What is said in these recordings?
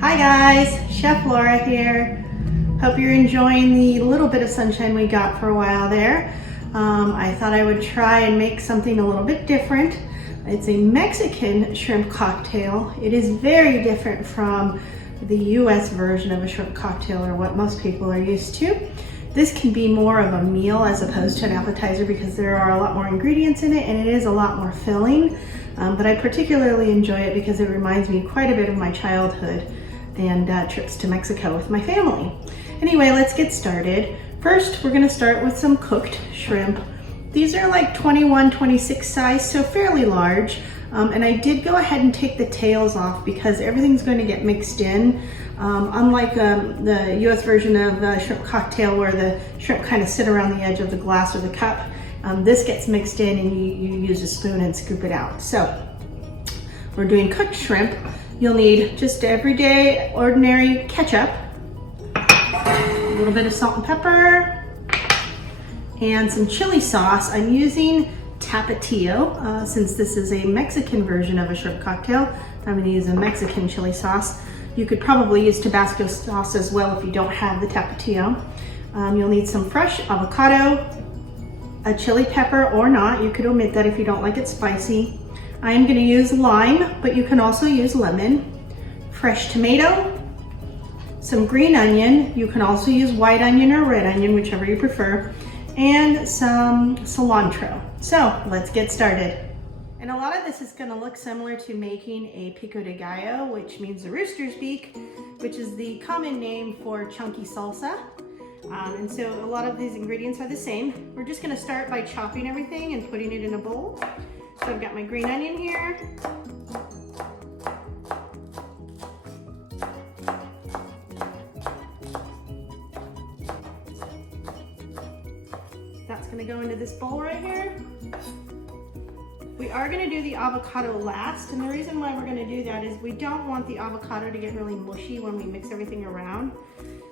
Hi guys, Chef Laura here. Hope you're enjoying the little bit of sunshine we got for a while there. I thought I would try and make something a little bit different. It's a Mexican shrimp cocktail. It is very different from the US version of a shrimp cocktail or what most people are used to. This can be more of a meal as opposed to an appetizer because there are a lot more ingredients in it and it is a lot more filling. But I particularly enjoy it because it reminds me quite a bit of my childhood and trips to Mexico with my family. Anyway, let's get started. First, we're gonna start with some cooked shrimp. These are like 21, 26 size, so fairly large. And I did go ahead and take the tails off because everything's going to get mixed in. Unlike the US version of shrimp cocktail where the shrimp kind of sit around the edge of the glass or the cup, this gets mixed in and you use a spoon and scoop it out. So we're doing cooked shrimp. You'll need just everyday ordinary ketchup, a little bit of salt and pepper, and some chili sauce. I'm using Tapatio. Since this is a Mexican version of a shrimp cocktail, I'm going to use a Mexican chili sauce. You could probably use Tabasco sauce as well if you don't have the Tapatio. You'll need some fresh avocado, a chili pepper or not. You could omit that if you don't like it spicy. I am going to use lime, but you can also use lemon, fresh tomato, some green onion. You can also use white onion or red onion, whichever you prefer, and some cilantro. So let's get started. And a lot of this is going to look similar to making a pico de gallo, which means the rooster's beak, which is the common name for chunky salsa. And so a lot of these ingredients are the same. We're just going to start by chopping everything and putting it in a bowl. So I've got my green onion here. That's going to go into this bowl right here. We are going to do the avocado last, and the reason why we're going to do that is we don't want the avocado to get really mushy when we mix everything around.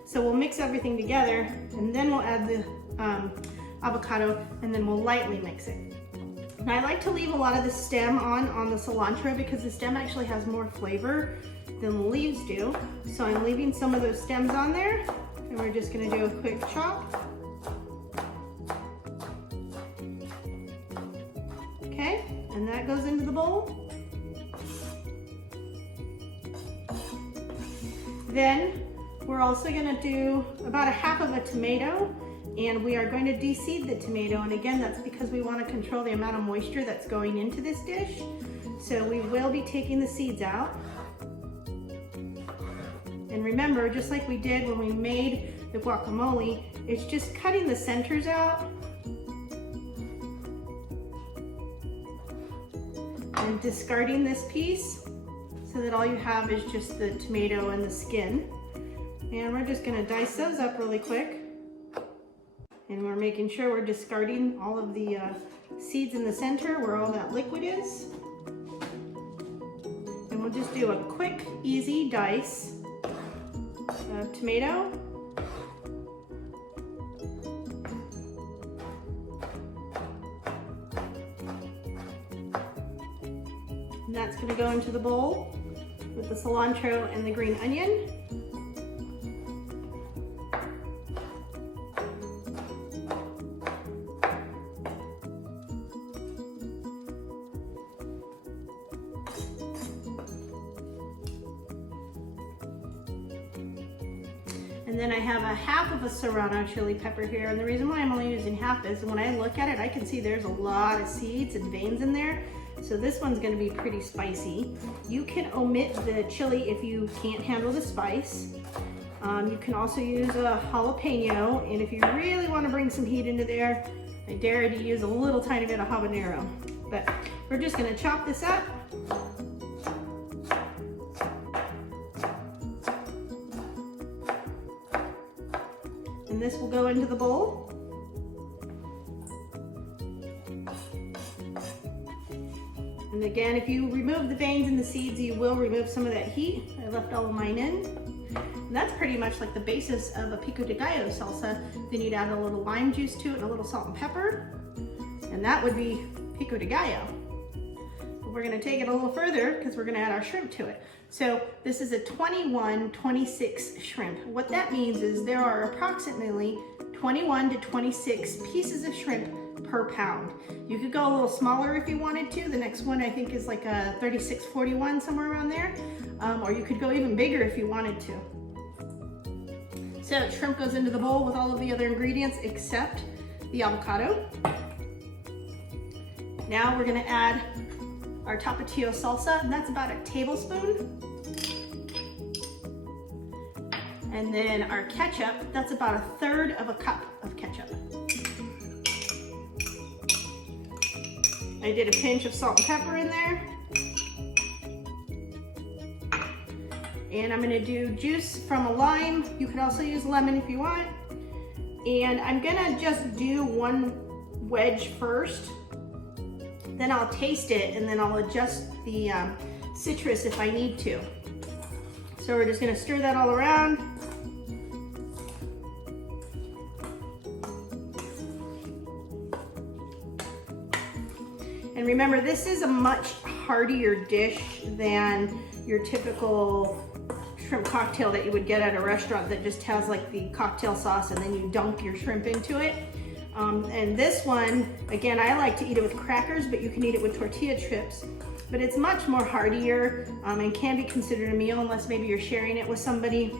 So we'll mix everything together and then we'll add the avocado and then we'll lightly mix it. And I like to leave a lot of the stem on the cilantro because the stem actually has more flavor than the leaves do. So I'm leaving some of those stems on there and we're just going to do a quick chop. Okay, and that goes into the bowl. Then we're also going to do about a half of a tomato, and we are going to de-seed the tomato. And again, that's because we want to control the amount of moisture that's going into this dish. So we will be taking the seeds out. And remember, just like we did when we made the guacamole, it's just cutting the centers out and discarding this piece so that all you have is just the tomato and the skin. And we're just going to dice those up really quick. And we're making sure we're discarding all of the seeds in the center where all that liquid is. And we'll just do a quick, easy dice of tomato. And that's going to go into the bowl with the cilantro and the green onion. And then I have a half of a serrano chili pepper here. And the reason why I'm only using half is when I look at it, I can see there's a lot of seeds and veins in there. So this one's gonna be pretty spicy. You can omit the chili if you can't handle the spice. You can also use a jalapeno. And if you really wanna bring some heat into there, I dare you to use a little tiny bit of habanero. But we're just gonna chop this up. And this will go into the bowl. And again, if you remove the veins and the seeds, you will remove some of that heat. I left all of mine in. And that's pretty much like the basis of a pico de gallo salsa. Then you'd add a little lime juice to it and a little salt and pepper. And that would be pico de gallo. we're gonna take it a little further because we're gonna add our shrimp to it. So this is a 21-26 shrimp. What that means is there are approximately 21 to 26 pieces of shrimp per pound. You could go a little smaller if you wanted to. The next one I think is like a 36-41, somewhere around there. Or you could go even bigger if you wanted to. So shrimp goes into the bowl with all of the other ingredients except the avocado. Now we're gonna add our Tapatio salsa, and that's about a tablespoon. And then our ketchup, that's about 1/3 of a cup of ketchup. I did a pinch of salt and pepper in there. And I'm gonna do juice from a lime. You could also use lemon if you want. And I'm gonna just do one wedge first. Then I'll taste it and then I'll adjust the citrus if I need to. So we're just gonna stir that all around. And remember, this is a much heartier dish than your typical shrimp cocktail that you would get at a restaurant that just has like the cocktail sauce and then you dunk your shrimp into it. And this one, again, I like to eat it with crackers, but you can eat it with tortilla chips. But it's much more heartier and can be considered a meal unless maybe you're sharing it with somebody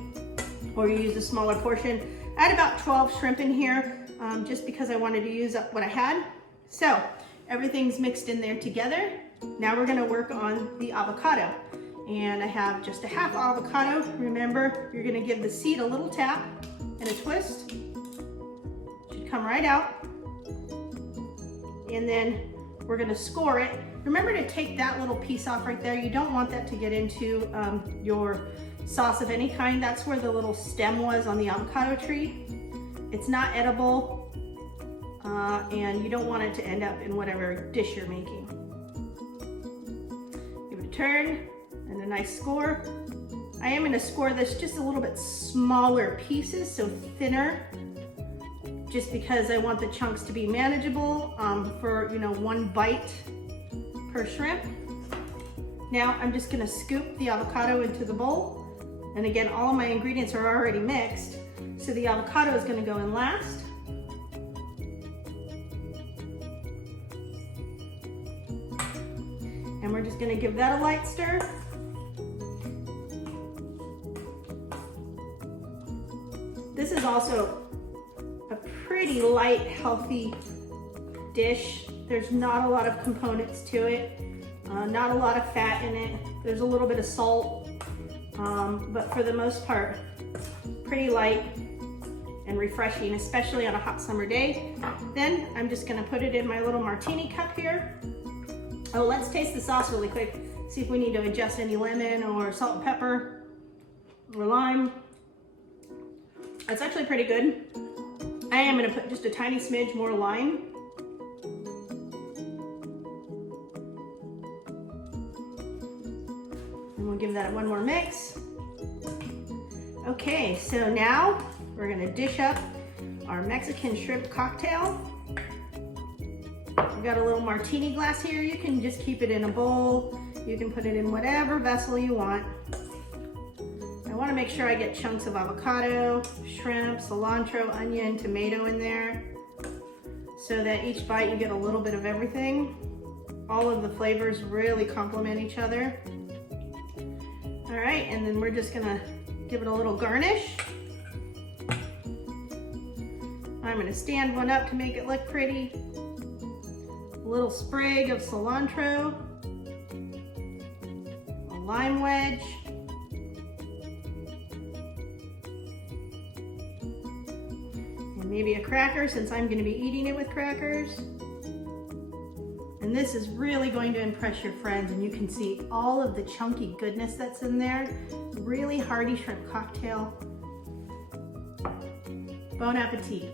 or you use a smaller portion. I had about 12 shrimp in here just because I wanted to use up what I had. So everything's mixed in there together. Now we're gonna work on the avocado. And I have just a half avocado. Remember, you're gonna give the seed a little tap and a twist. Should come right out. And then we're gonna score it. Remember to take that little piece off right there. You don't want that to get into your sauce of any kind. That's where the little stem was on the avocado tree. It's not edible, and you don't want it to end up in whatever dish you're making. Give it a turn. And a nice score. I am gonna score this just a little bit smaller pieces, so thinner, just because I want the chunks to be manageable for, you know, one bite per shrimp. Now I'm just gonna scoop the avocado into the bowl. And again, all of my ingredients are already mixed, so the avocado is gonna go in last. And we're just gonna give that a light stir. This is also a pretty light, healthy dish. There's not a lot of components to it, not a lot of fat in it. There's a little bit of salt, but for the most part, pretty light and refreshing, especially on a hot summer day. Then I'm just gonna put it in my little martini cup here. Oh, let's taste the sauce really quick. See if we need to adjust any lemon or salt and pepper or lime. It's actually pretty good. I am gonna put just a tiny smidge more lime. And we'll give that one more mix. Okay, so now we're gonna dish up our Mexican shrimp cocktail. We've got a little martini glass here. You can just keep it in a bowl. You can put it in whatever vessel you want. I want to make sure I get chunks of avocado, shrimp, cilantro, onion, tomato in there so that each bite you get a little bit of everything. All of the flavors really complement each other. All right, and then we're just gonna give it a little garnish. I'm gonna stand one up to make it look pretty. A little sprig of cilantro, a lime wedge, maybe a cracker since I'm going to be eating it with crackers. And this is really going to impress your friends, and you can see all of the chunky goodness that's in there. Really hearty shrimp cocktail. Bon appetit.